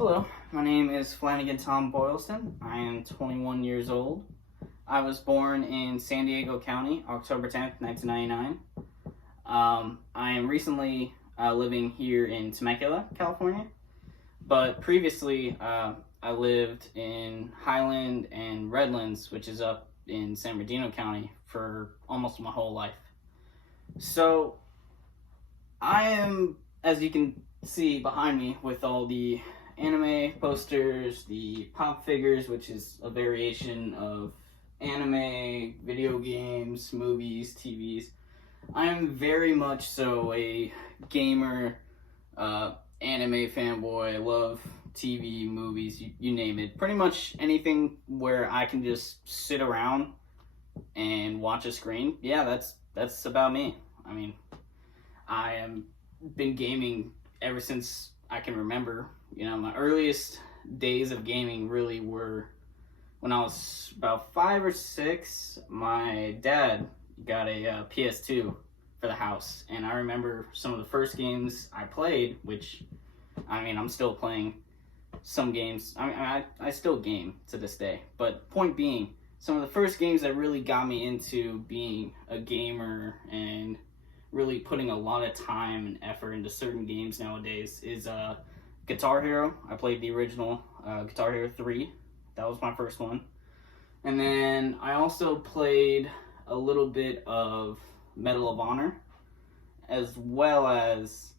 Hello, my name is Flanagan Tom Boylston. I am 21 years old. I was born in San Diego County, October 10th, 1999. I am recently living here in Temecula, California, but previously I lived in Highland and Redlands, which is up in San Bernardino County, for almost my whole life. So I am, as you can see behind me, with all the anime posters, the pop figures, which is a variation of anime, video games, movies, TVs. I am very much so a gamer, anime fanboy. I love TV, movies, you name it. Pretty much anything where I can just sit around and watch a screen. Yeah, that's about me. I mean, I am been gaming ever since I can remember. You know, my earliest days of gaming really were when I was about 5 or 6. My dad got a PS2 for the house, and I remember some of the first games I played, which, I mean, I'm still playing some games. I still game to this day, but point being, some of the first games that really got me into being a gamer and really putting a lot of time and effort into certain games nowadays is Guitar Hero. I played the original Guitar Hero 3. That was my first one. And then I also played a little bit of Medal of Honor, as well as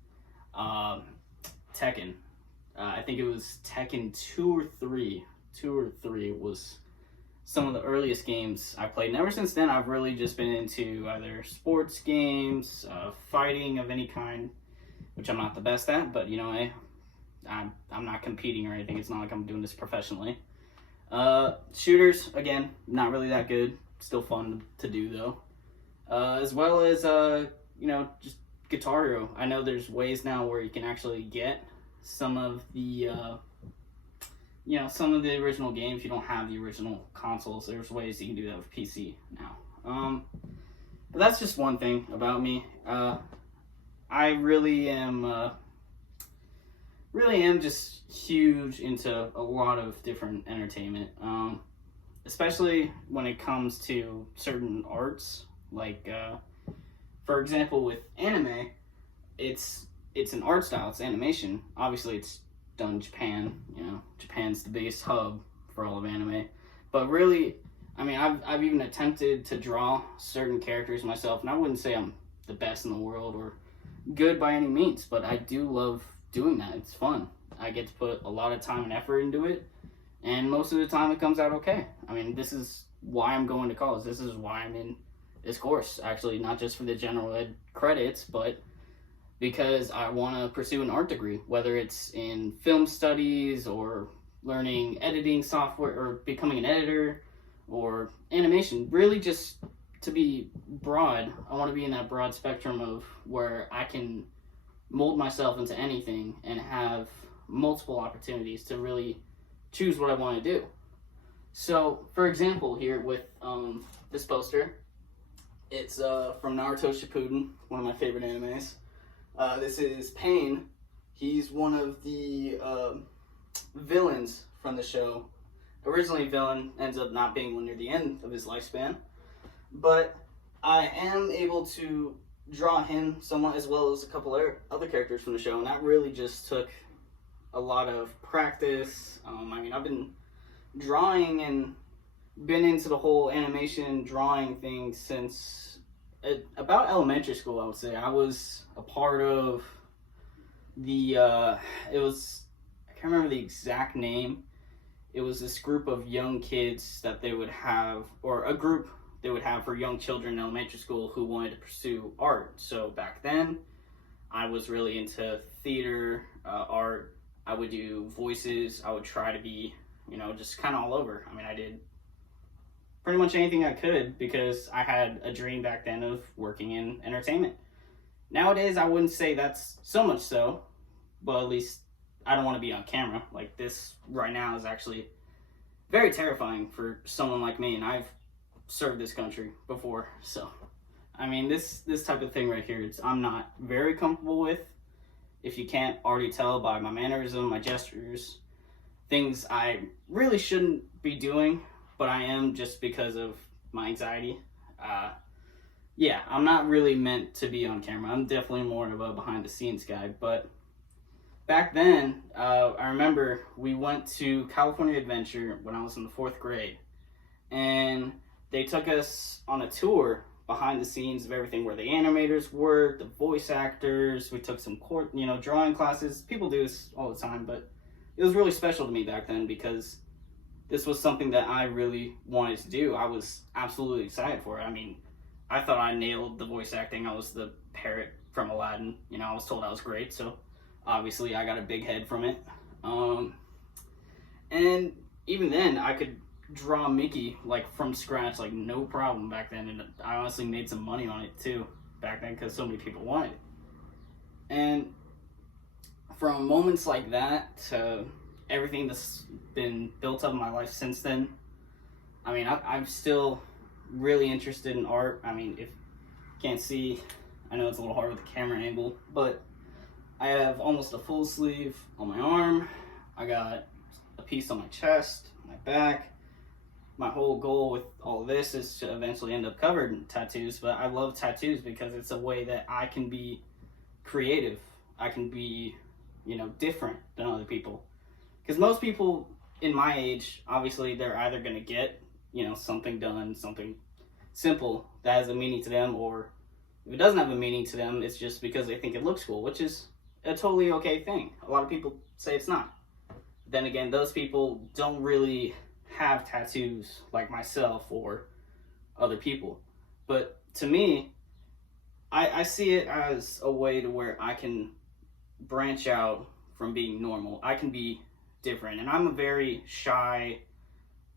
Tekken. I think it was Tekken 2 or 3. 2 or 3 was some of the earliest games I played. And ever since then, I've really just been into either sports games, fighting of any kind, which I'm not the best at, but you know, I'm not competing or anything. It's not like I'm doing this professionally. Shooters, again, not really that good. Still fun to do though. As well as, you know, just Guitar Hero. I know there's ways now where you can actually get some of the, you know, some of the original games. You don't have the original consoles. There's ways you can do that with PC now. But that's just one thing about me. I really am just huge into a lot of different entertainment, especially when it comes to certain arts. Like, for example, with anime, it's an art style, it's animation. Obviously, it's done in Japan. You know, Japan's the biggest hub for all of anime. But really, I mean, I've even attempted to draw certain characters myself, and I wouldn't say I'm the best in the world or good by any means, but I do love doing that. It's fun. I get to put a lot of time and effort into it, and most of the time it comes out okay. I mean, this is why I'm going to college. This is why I'm in this course, actually, not just for the general ed credits, but because I want to pursue an art degree, whether it's in film studies or learning editing software or becoming an editor or animation. Really just to be broad. I want to be in that broad spectrum of where I can mold myself into anything and have multiple opportunities to really choose what I want to do. So, for example, here with this poster, it's from Naruto Shippuden, one of my favorite animes. This is Pain. He's one of the villains from the show. Originally villain, ends up not being one near the end of his lifespan. But I am able to draw him somewhat, as well as a couple other characters from the show, and that really just took a lot of practice. I mean, I've been drawing and been into the whole animation drawing thing since about elementary school, I would say. I was a part of the, it was, I can't remember the exact name. It was this group of young kids that they would have, or a group they would have for young children in elementary school who wanted to pursue art. So back then, I was really into theater, art. I would do voices. I would try to be, you know, just kind of all over. I mean, I did pretty much anything I could because I had a dream back then of working in entertainment. Nowadays, I wouldn't say that's so much so, but at least I don't want to be on camera. Like, this right now is actually very terrifying for someone like me, and I've served this country before, so I mean, this type of thing right here, I'm not very comfortable with. If you can't already tell by my mannerism, my gestures, things I really shouldn't be doing, but I am just because of my anxiety. Uh, yeah, I'm not really meant to be on camera. I'm definitely more of a behind the scenes guy. But back then, I remember we went to California Adventure when I was in the 4th grade, and they took us on a tour behind the scenes of everything, where the animators worked, the voice actors. We took some drawing classes. People do this all the time, but it was really special to me back then because this was something that I really wanted to do. I was absolutely excited for it. I mean, I thought I nailed the voice acting. I was the parrot from Aladdin. I was told I was great, so obviously I got a big head from it. And even then, I could draw Mickey like from scratch, like no problem back then. And I honestly made some money on it too back then because so many people wanted it. And from moments like that to everything that's been built up in my life since then, I mean, I'm still really interested in art. I mean, if you can't see, I know it's a little hard with the camera angle, but I have almost a full sleeve on my arm. I got a piece on my chest, my back. My whole goal with all of this is to eventually end up covered in tattoos, but I love tattoos because it's a way that I can be creative. I can be, different than other people. Because most people in my age, obviously, they're either going to get, something done, something simple that has a meaning to them, or if it doesn't have a meaning to them, it's just because they think it looks cool, which is a totally okay thing. A lot of people say it's not. Then again, those people don't really have tattoos like myself or other people. But to me, I see it as a way to where I can branch out from being normal. I can be different. And I'm a very shy,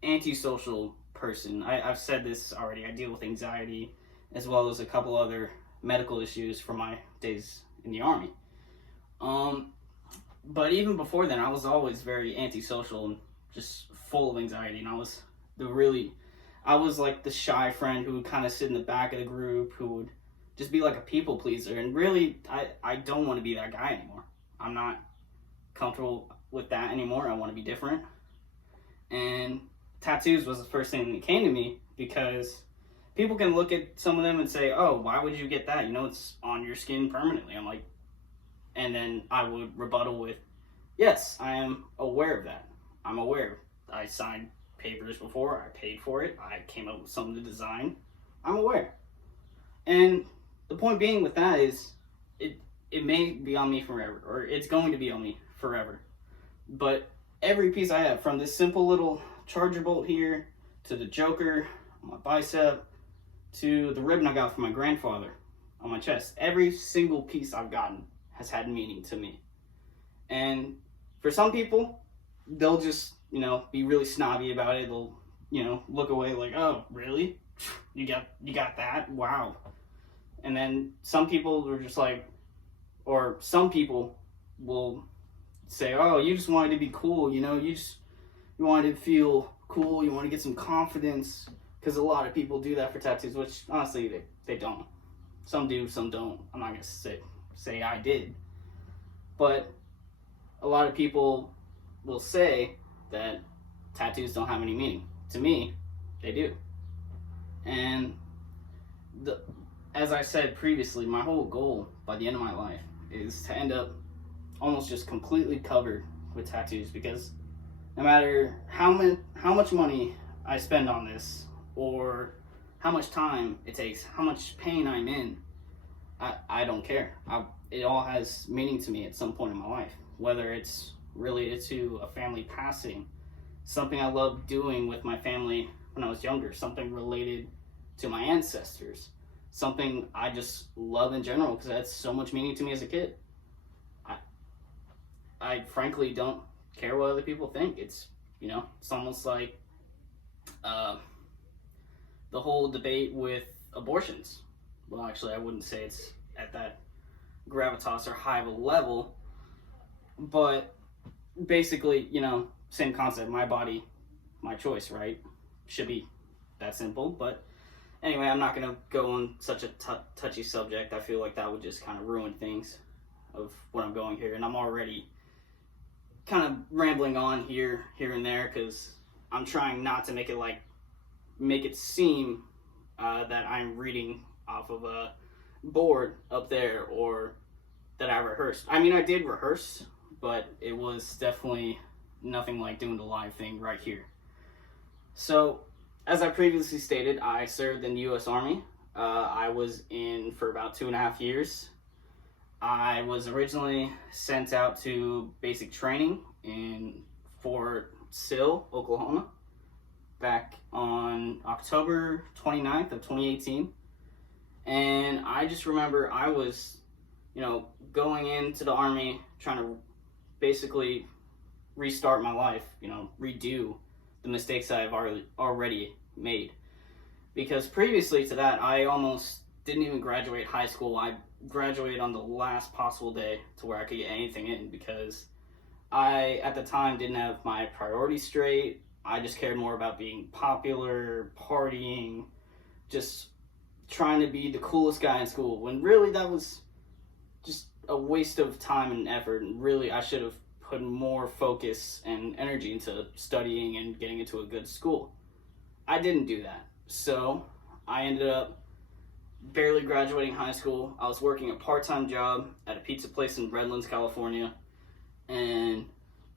antisocial person. I've said this already. I deal with anxiety as well as a couple other medical issues from my days in the Army. But even before then, I was always very antisocial and just full of anxiety. And I was like the shy friend who would kind of sit in the back of the group, who would just be like a people pleaser. And really, I don't want to be that guy anymore. I'm not comfortable with that anymore. I want to be different. And tattoos was the first thing that came to me because people can look at some of them and say, oh, why would you get that? It's on your skin permanently. I'm like, and then I would rebuttal with, yes, I am aware of that. I'm aware. I signed papers before. I paid for it. I came up with something to design. I'm aware. And the point being with that is it may be on me forever, or it's going to be on me forever. But every piece I have, from this simple little charger bolt here, to the Joker on my bicep, to the ribbon I got from my grandfather on my chest, every single piece I've gotten has had meaning to me. And for some people, they'll just, be really snobby about it. They'll, look away like, oh, really? You got that? Wow. And then some people are just like, or some people will say, oh, you just wanted to be cool, you wanted to feel cool, you want to get some confidence, because a lot of people do that for tattoos, which honestly they don't. Some do, some don't. I'm not gonna say I did, but a lot of people will say that tattoos don't have any meaning. To me, they do. And as I said previously, my whole goal by the end of my life is to end up almost just completely covered with tattoos, because no matter how much money I spend on this, or how much time it takes, how much pain I'm in, I don't care. It all has meaning to me at some point in my life, whether it's related to a family passing, something I loved doing with my family when I was younger, something related to my ancestors, something I just love in general because it had so much meaning to me as a kid. I frankly don't care what other people think. It's almost like the whole debate with abortions. Well, actually, I wouldn't say it's at that gravitas or high of a level, but basically, same concept. My body, my choice, right? Should be that simple. But anyway, I'm not going to go on such a touchy subject. I feel like that would just kind of ruin things of what I'm going here. And I'm already kind of rambling on here and there because I'm trying not to make it seem that I'm reading off of a board up there or that I rehearsed. I mean, I did rehearse, but it was definitely nothing like doing the live thing right here. So, as I previously stated, I served in the U.S. Army. I was in for about 2.5 years. I was originally sent out to basic training in Fort Sill, Oklahoma, back on October 29th of 2018. And I just remember I was, going into the Army trying to basically restart my life, redo the mistakes I've already made. Because previously to that, I almost didn't even graduate high school. I graduated on the last possible day to where I could get anything in because I, at the time, didn't have my priorities straight. I just cared more about being popular, partying, just trying to be the coolest guy in school, when really that was just a waste of time and effort, and really I should have put more focus and energy into studying and getting into a good school. I didn't do that, so I ended up barely graduating high school. I was working a part-time job at a pizza place in Redlands, California, and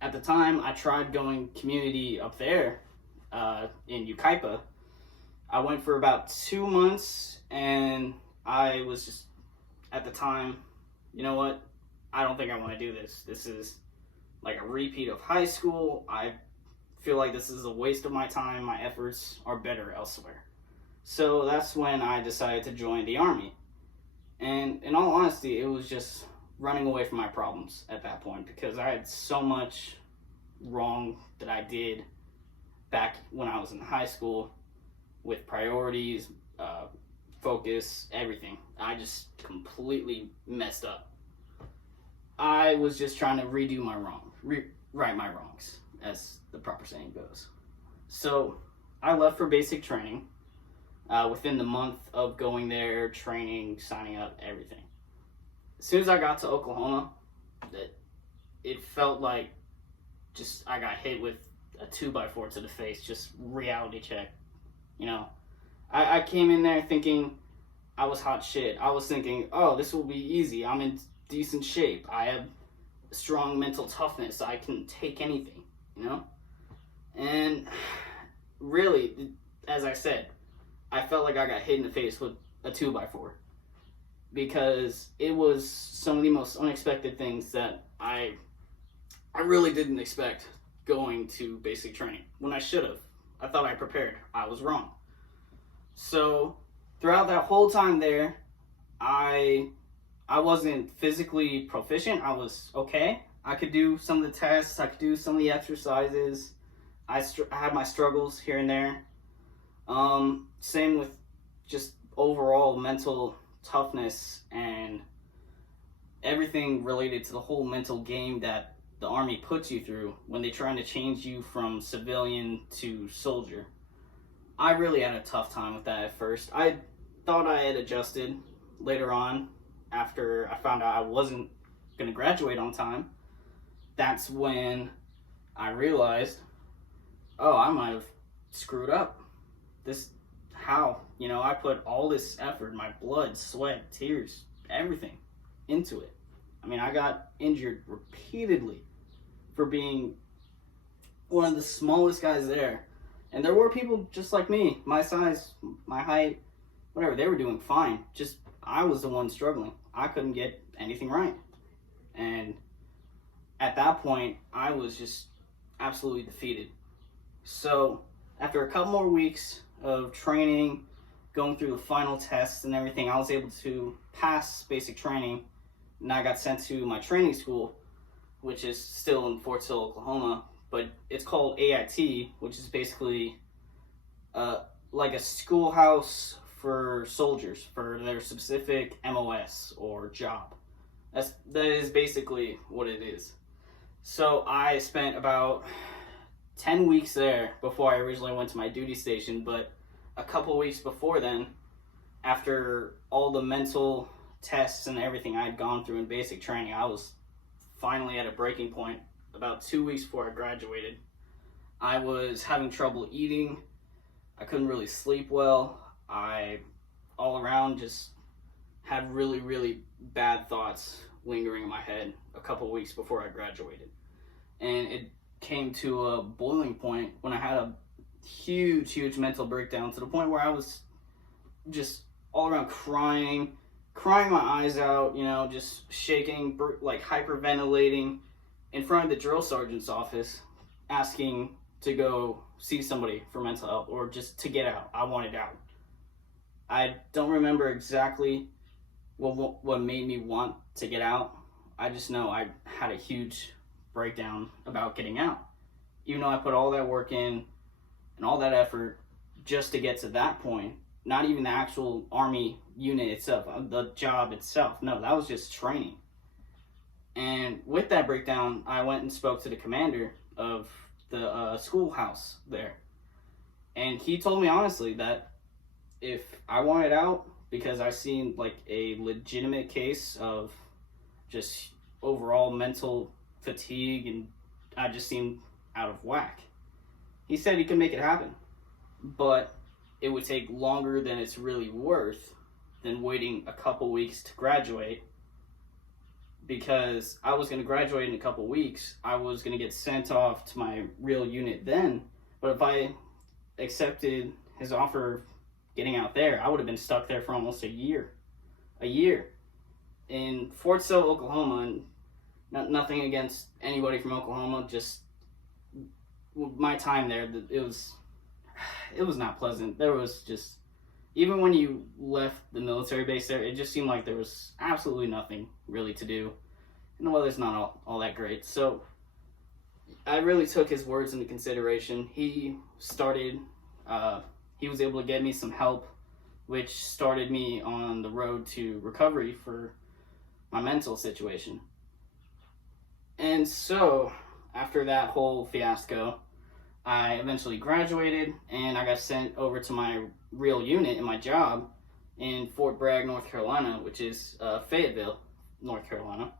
at the time I tried going community up there in Yucaipa. I went for about 2 months, and I was just, at the time, you know what, I don't think I want to do this. This is like a repeat of high school. I feel like this is a waste of my time. My efforts are better elsewhere. So that's when I decided to join the Army. And in all honesty, it was just running away from my problems at that point, because I had so much wrong that I did back when I was in high school with priorities, focus, everything. I just completely messed up. I was just trying to redo my right my wrongs, as the proper saying goes. So I left for basic training within the month of going there, training, signing up, everything. As soon as I got to Oklahoma, it felt like just I got hit with a 2x4 to the face, just reality check. I came in there thinking I was hot shit. I was thinking, oh, this will be easy. I'm in decent shape. I have strong mental toughness. I can take anything, And really, as I said, I felt like I got hit in the face with a 2x4 because it was some of the most unexpected things that I really didn't expect going to basic training when I should have. I thought I prepared. I was wrong. So throughout that whole time there, I wasn't physically proficient. I was okay. I could do some of the tests. I could do some of the exercises. I had my struggles here and there. Same with just overall mental toughness and everything related to the whole mental game that the Army puts you through when they're trying to change you from civilian to soldier. I really had a tough time with that at first. I thought I had adjusted later on after I found out I wasn't going to graduate on time. That's when I realized, oh, I might have screwed up. How? I put all this effort, my blood, sweat, tears, everything into it. I mean, I got injured repeatedly for being one of the smallest guys there. And there were people just like me, my size, my height, whatever, they were doing fine. Just, I was the one struggling. I couldn't get anything right. And at that point, I was just absolutely defeated. So, after a couple more weeks of training, going through the final tests and everything, I was able to pass basic training, and I got sent to my training school, which is still in Fort Sill, Oklahoma, but it's called AIT, which is basically like a schoolhouse for soldiers for their specific MOS or job. That is basically what it is. So I spent about 10 weeks there before I originally went to my duty station, but a couple weeks before then, after all the mental tests and everything I'd gone through in basic training, I was finally at a breaking point about 2 weeks before I graduated. I was having trouble eating. I couldn't really sleep well. I all around just had really, really bad thoughts lingering in my head a couple weeks before I graduated. And it came to a boiling point when I had a huge mental breakdown, to the point where I was just all around crying my eyes out, just shaking, like hyperventilating in front of the drill sergeant's office, asking to go see somebody for mental health or just to get out. I wanted out. I don't remember exactly what made me want to get out. I just know I had a huge breakdown about getting out. Even though I put all that work in and all that effort just to get to that point, not even the actual Army unit itself, the job itself. No, that was just training. And with that breakdown, I went and spoke to the commander of the schoolhouse there. And he told me honestly that if I wanted out, because I seen like a legitimate case of just overall mental fatigue and I just seemed out of whack, he said he could make it happen. But it would take longer than it's really worth than waiting a couple weeks to graduate, because I was going to graduate in a couple weeks. I was going to get sent off to my real unit then, but if I accepted his offer of getting out there, I would have been stuck there for almost a year in Fort Sill, Oklahoma. And nothing against anybody from Oklahoma, just my time there, it was not pleasant. There was just, even when you left the military base there, it just seemed like there was absolutely nothing really to do. And the weather's not all that great. So I really took his words into consideration. He was able to get me some help, which started me on the road to recovery for my mental situation. And so after that whole fiasco, I eventually graduated and I got sent over to my real unit in my job in Fort Bragg, North Carolina, which is Fayetteville, North Carolina.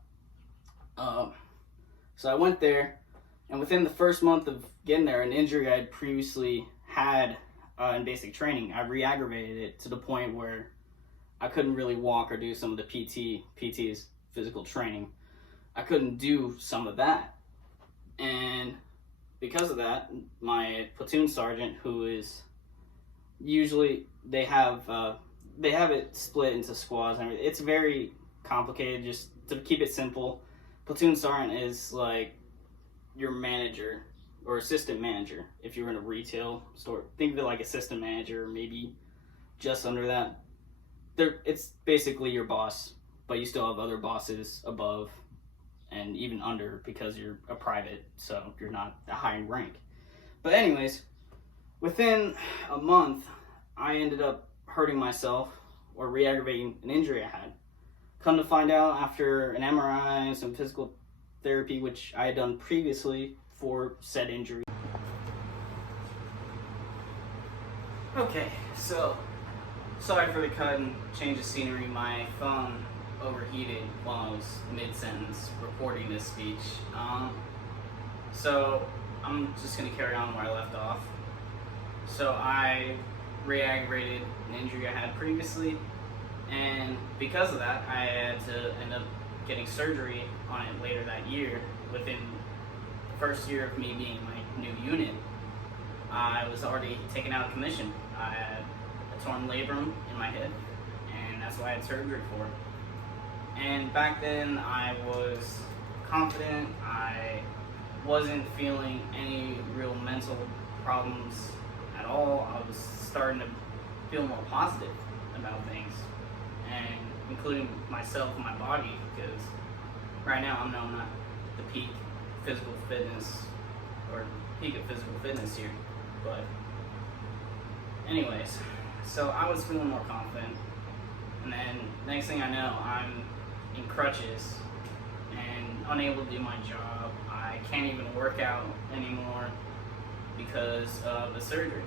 So I went there, and within the first month of getting there, an injury I had previously had in basic training, I re-aggravated it to the point where I couldn't really walk or do some of the PT's physical training. I couldn't do some of that. And because of that, my platoon sergeant, who is usually, they have it split into squads and everything. It's very complicated. Just to keep it simple, platoon sergeant is like your manager or assistant manager. If you're in a retail store, think of it like assistant manager, or maybe just under that. It's basically your boss, but you still have other bosses above and even under, because you're a private, so you're not a high in rank. But anyways, within a month, I ended up hurting myself or re-aggravating an injury I had. Come to find out, after an MRI and some physical therapy, which I had done previously for said injury. Okay, so sorry for the cut and change of scenery. My phone overheated while I was mid-sentence recording this speech. So I'm just going to carry on where I left off. So I re-aggravated an injury I had previously, and because of that, I had to end up getting surgery on it later that year. Within the first year of me being my new unit, I was already taken out of commission. I had a torn labrum in my hip, and that's what I had surgery for. And back then, I was confident. I wasn't feeling any real mental problems at all. I was starting to feel more positive about things, and including myself and my body, because right now I'm not the peak physical fitness or peak of physical fitness here. But anyways, so I was feeling more confident, and then next thing I know, I'm in crutches and unable to do my job. I can't even work out anymore because of the surgery.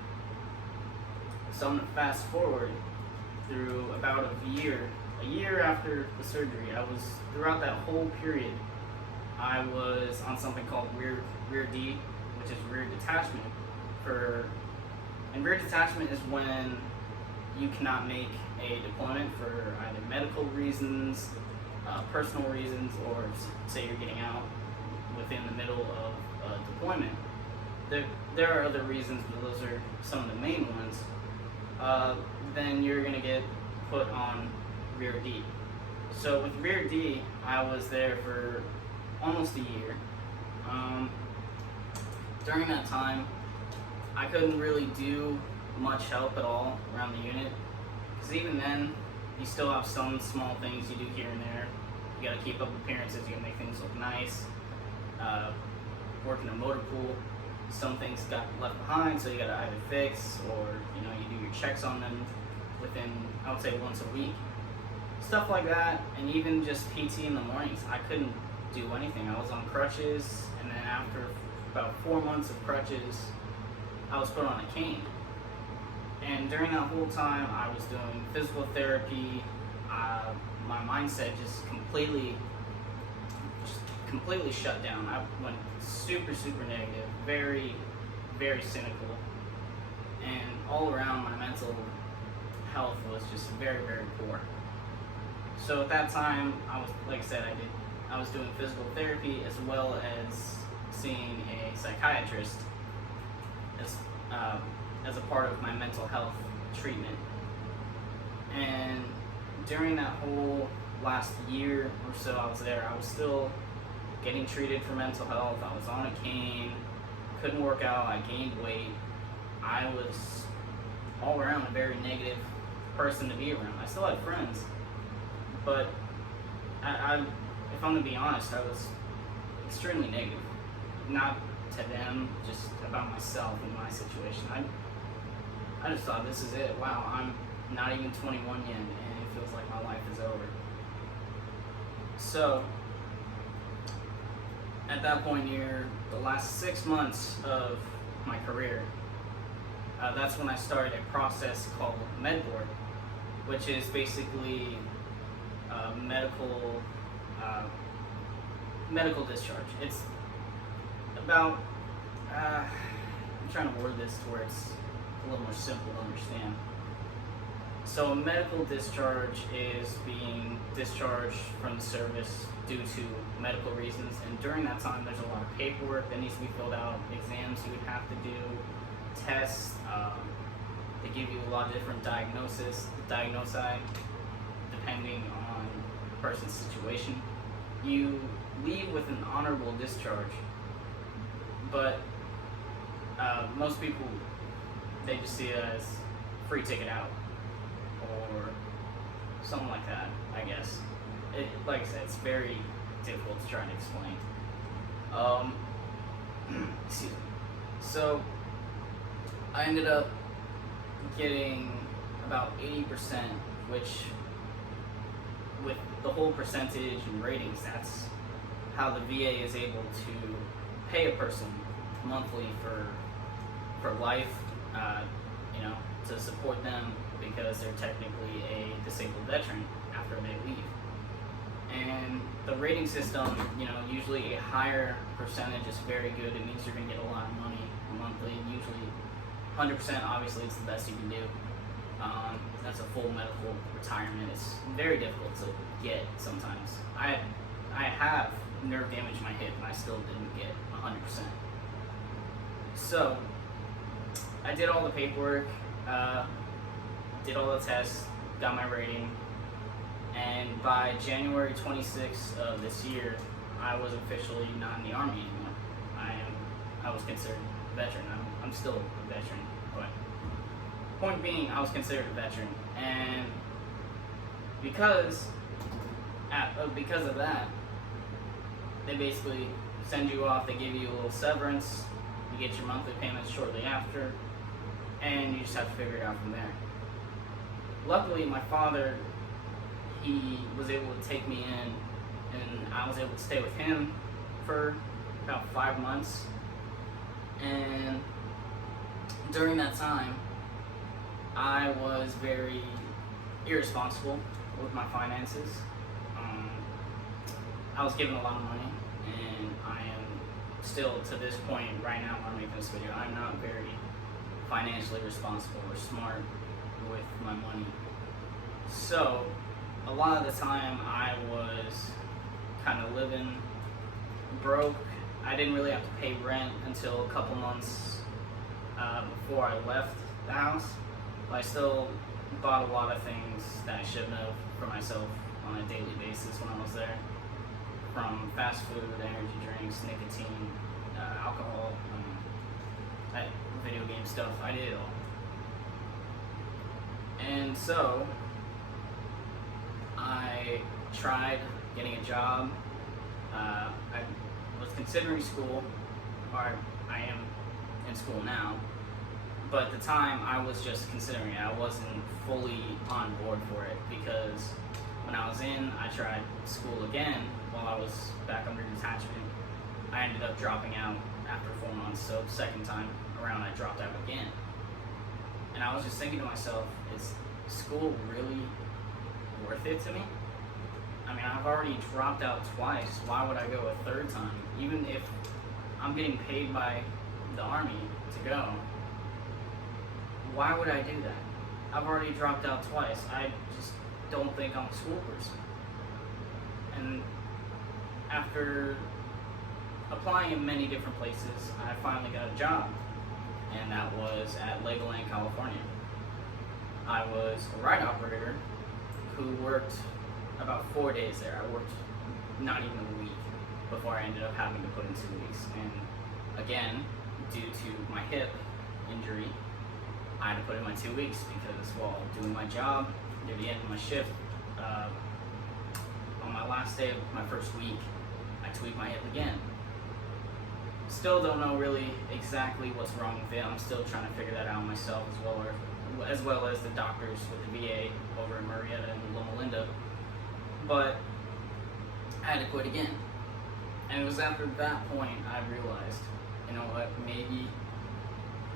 So I'm gonna fast forward through about a year after the surgery. Throughout that whole period, I was on something called rear D, which is rear detachment. And rear detachment is when you cannot make a deployment for either medical reasons, personal reasons, or say you're getting out within the middle of a deployment. There are other reasons, but those are some of the main ones. Then you're going to get put on rear D. So with rear D, I was there for almost a year. During that time, I couldn't really do much help at all around the unit, because even then, you still have some small things you do here and there. You gotta keep up appearances, you gotta make things look nice. Work in a motor pool, some things got left behind, so you gotta either fix or you do your checks on them within, I would say, once a week. Stuff like that, and even just PT in the mornings. I couldn't do anything. I was on crutches, and then after about 4 months of crutches, I was put on a cane. And during that whole time, I was doing physical therapy. My mindset just completely shut down. I went super negative, very, very cynical, and all around my mental health was just very, very poor. So at that time, I was, like I said, I was doing physical therapy as well as seeing a psychiatrist as a part of my mental health treatment. And during that whole last year or so I was there, I was still getting treated for mental health. I was on a cane, couldn't work out, I gained weight. I was all around a very negative person to be around. I still had friends, but if I'm gonna be honest, I was extremely negative. Not to them, just about myself and my situation. I just thought, this is it. Wow, I'm not even 21 yet, and it feels like my life is over. So, at that point, near the last 6 months of my career, that's when I started a process called MedBoard, which is basically medical discharge. It's about, I'm trying to word this to where it's a little more simple to understand. So a medical discharge is being discharged from the service due to medical reasons, and during that time there's a lot of paperwork that needs to be filled out, exams you would have to do, tests, they give you a lot of different diagnosi depending on the person's situation. You leave with an honorable discharge, but most people, they just see it as free ticket out or something like that, I guess. Like I said, it's very difficult to try and explain. Excuse me. So I ended up getting about 80%, which with the whole percentage and ratings, that's how the VA is able to pay a person monthly for life, to support them, because they're technically a disabled veteran after they leave. And the rating system, usually a higher percentage is very good. It means you're going to get a lot of money monthly. Usually 100%, obviously, it's the best you can do. That's a full medical retirement. It's very difficult to get sometimes. I have nerve damage in my hip, and I still didn't get 100%. So I did all the paperwork, did all the tests, got my rating, and by January 26th of this year, I was officially not in the Army anymore. I was considered a veteran. I'm still a veteran, but point being, I was considered a veteran, and because of that, they basically send you off. They give you a little severance. You get your monthly payments shortly after, and you just have to figure it out from there. Luckily, my father, he was able to take me in, and I was able to stay with him for about 5 months. And during that time, I was very irresponsible with my finances. I was given a lot of money, and I am still, to this point, right now when I'm making this video, I'm not very financially responsible or smart with my money. So, a lot of the time I was kind of living broke. I didn't really have to pay rent until a couple months before I left the house. But I still bought a lot of things that I shouldn't have for myself on a daily basis when I was there. From fast food, energy drinks, nicotine, alcohol, video game stuff. I did it all. And so, I tried getting a job. I was considering school, or I am in school now, but at the time I was just considering it. I wasn't fully on board for it because when I was in, I tried school again while I was back under detachment. I ended up dropping out after 4 months, so second time around I dropped out again. And I was just thinking to myself, is school really worth it to me? I mean, I've already dropped out twice. Why would I go a third time? Even if I'm getting paid by the Army to go, why would I do that? I've already dropped out twice. I just don't think I'm a school person. And after applying in many different places, I finally got a job, and that was at Legoland, California. I was a ride operator who worked about 4 days there. I worked not even a week before I ended up having to put in 2 weeks. And again, due to my hip injury, I had to put in my 2 weeks because while doing my job, near the end of my shift, on my last day of my first week, I tweaked my hip again. Still don't know really exactly what's wrong with it. I'm still trying to figure that out myself as well as the doctors with the VA over in Murrieta and Loma Linda. But I had to quit again. And it was after that point I realized, you know what, maybe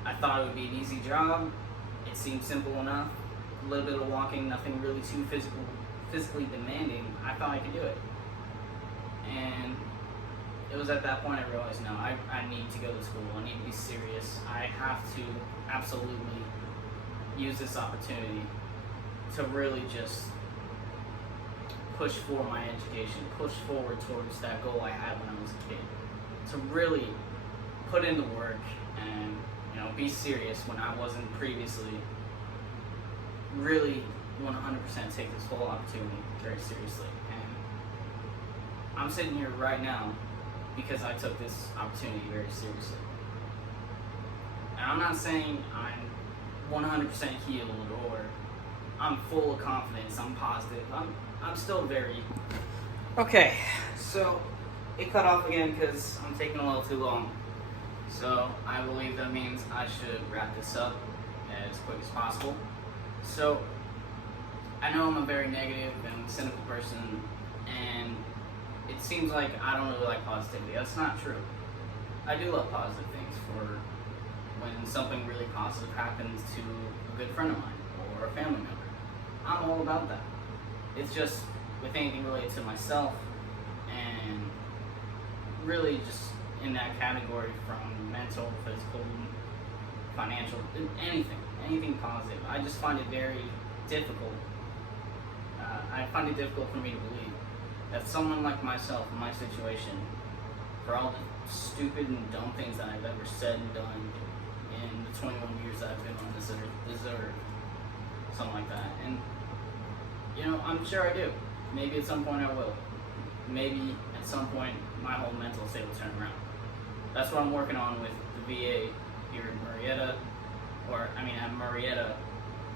I thought it would be an easy job. It seemed simple enough. A little bit of walking, nothing really too physically demanding. I thought I could do it. And it was at that point I realized, no, I need to go to school. I need to be serious. I have to absolutely use this opportunity to really just push for my education, push forward towards that goal I had when I was a kid. To really put in the work and, you know, be serious when I wasn't previously. Really 100% take this whole opportunity very seriously. And I'm sitting here right now because I took this opportunity very seriously. And I'm not saying I'm 100% healed or I'm full of confidence, I'm positive. I'm still very... Okay, so it cut off again because I'm taking a little too long. So I believe that means I should wrap this up as quick as possible. So I know I'm a very negative and cynical person, and it seems like I don't really like positivity. That's not true. I do love positive things. For when something really positive happens to a good friend of mine or a family member, I'm all about that. It's just with anything related to myself, and really just in that category from mental, physical, financial, anything positive. I just find it very difficult. I find it difficult for me to believe that someone like myself in my situation, for all the stupid and dumb things that I've ever said and done in the 21 years that I've been on this earth, something like that. And, you know, I'm sure I do. Maybe at some point I will. Maybe at some point my whole mental state will turn around. That's what I'm working on with the VA here in Murrieta, at Murrieta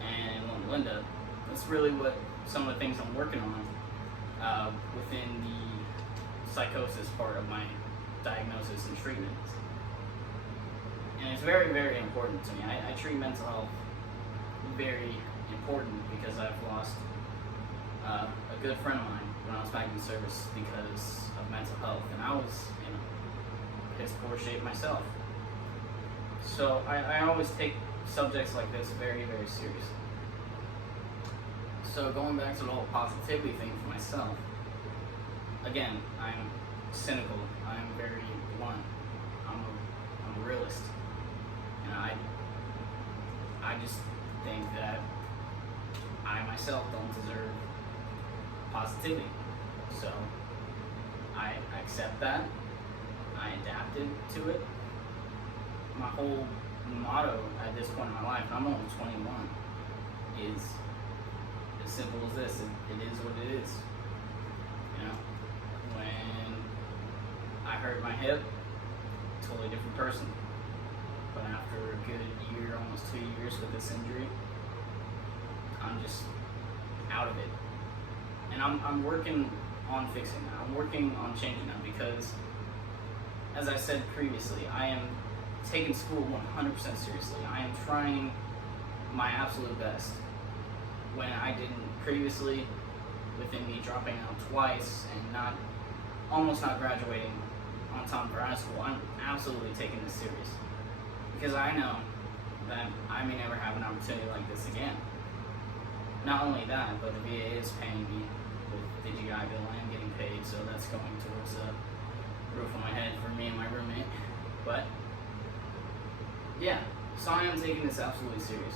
and Loma Linda. That's really what some of the things I'm working on within the psychosis part of my diagnosis and treatment. And it's very, very important to me. I treat mental health very important because I've lost a good friend of mine when I was back in service because of mental health, and I was in piss poor shape myself. So I always take subjects like this very, very seriously. So going back to the whole positivity thing for myself, again, I'm cynical. I'm very blunt. I'm a realist, and I just think that I myself don't deserve positivity. So I accept that. I adapted to it. My whole motto at this point in my life, and I'm only 21, is as simple as this. It is what it is. You know, when I hurt my hip, totally different person. But after a good year, almost 2 years with this injury, I'm just out of it. And I'm working on fixing that. I'm working on changing that because, as I said previously, I am taking school 100% seriously. I am trying my absolute best. When I didn't previously, within me dropping out twice and almost not graduating on time for high school, I'm absolutely taking this serious. Because I know that I may never have an opportunity like this again. Not only that, but the VA is paying me with the GI Bill. I am getting paid, so that's going towards the roof of my head for me and my roommate. But yeah, so I am taking this absolutely serious.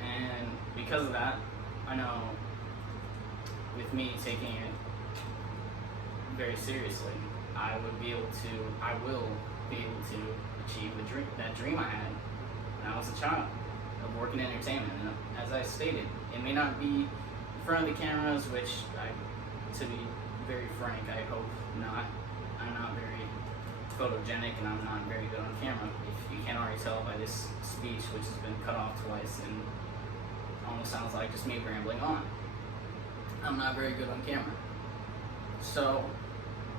And because of that, I know with me taking it very seriously, I will be able to achieve that dream I had when I was a child of working in entertainment. And as I stated, it may not be in front of the cameras, which to be very frank, I hope not. I'm not very photogenic and I'm not very good on camera. If you can't already tell by this speech, which has been cut off twice and almost sounds like just me rambling on, I'm not very good on camera. So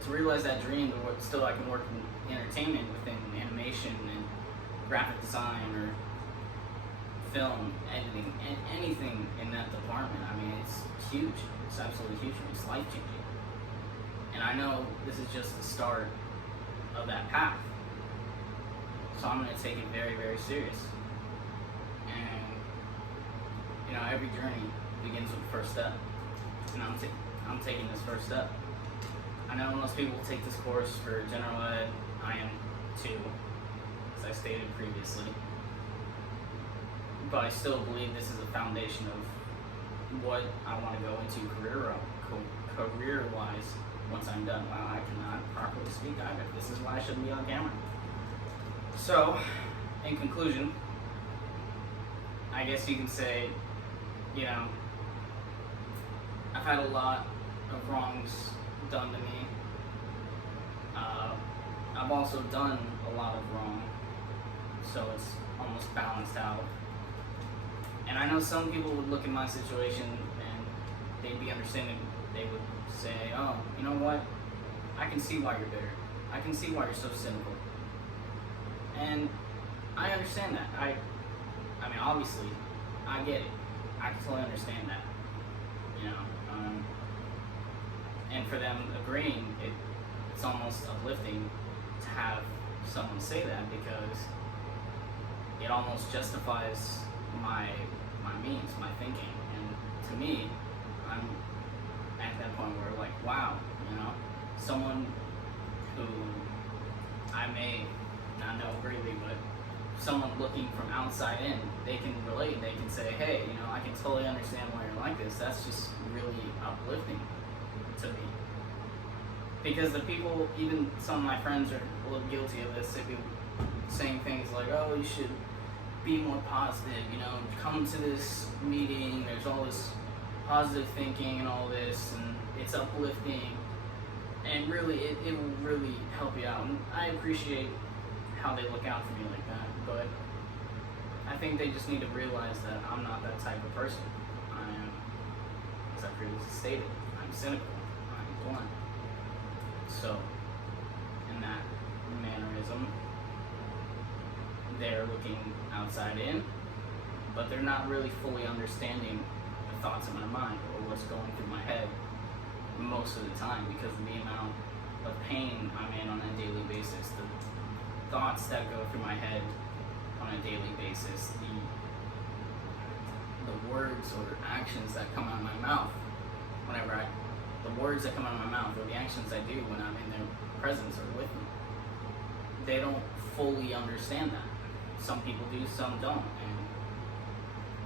to realize that dream, but still I can work in entertainment within animation and graphic design or film, editing, and anything in that department. I mean, it's huge. It's absolutely huge for me. It's life-changing. And I know this is just the start of that path. So I'm going to take it very, very serious. And, you know, every journey begins with the first step. And I'm taking this first step. I know most people take this course for general ed. I am too, as I stated previously. But I still believe this is a foundation of what I want to go into career-wise once I'm done. Wow, I cannot properly speak either. This is why I shouldn't be on camera. So, in conclusion, I guess you can say, you know, I've had a lot of wrongs done to me. I've also done a lot of wrong, so it's almost balanced out. And I know some people would look at my situation and they'd be understanding. They would say, oh, you know what? I can see why you're bitter. I can see why you're so cynical. And I understand that. I mean, obviously, I get it. I can totally understand that. You know, and for them agreeing, it's almost uplifting to have someone say that, because it almost justifies my means, my thinking. And to me, I'm at that point where, like, wow, you know, someone who I may not know greatly, but someone looking from outside in, they can relate. They can say, hey, you know, I can totally understand why you're like this. That's just really uplifting to me. Because the people, even some of my friends are a little guilty of this. They'd be saying things like, oh, you should be more positive, you know, come to this meeting, there's all this positive thinking and all this, and it's uplifting, and really, it will really help you out. And I appreciate how they look out for me like that, but I think they just need to realize that I'm not that type of person. I am, as I previously stated, I'm cynical, I'm blunt. So, in that mannerism, they're looking outside in, but they're not really fully understanding the thoughts in my mind or what's going through my head most of the time, because of the amount of pain I'm in on a daily basis, the thoughts that go through my head on a daily basis, the words or actions that come out of my mouth whenever I the words that come out of my mouth or the actions I do when I'm in their presence or with them, they don't fully understand that. Some people do, some don't, and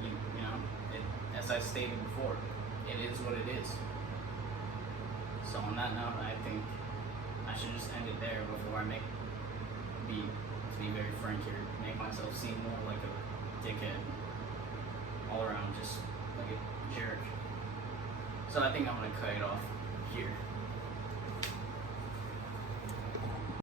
you know, as I stated before, it is what it is. So on that note, I think I should just end it there before I to be very frank here, make myself seem more like a dickhead, all around just like a jerk. So I think I'm gonna cut it off here.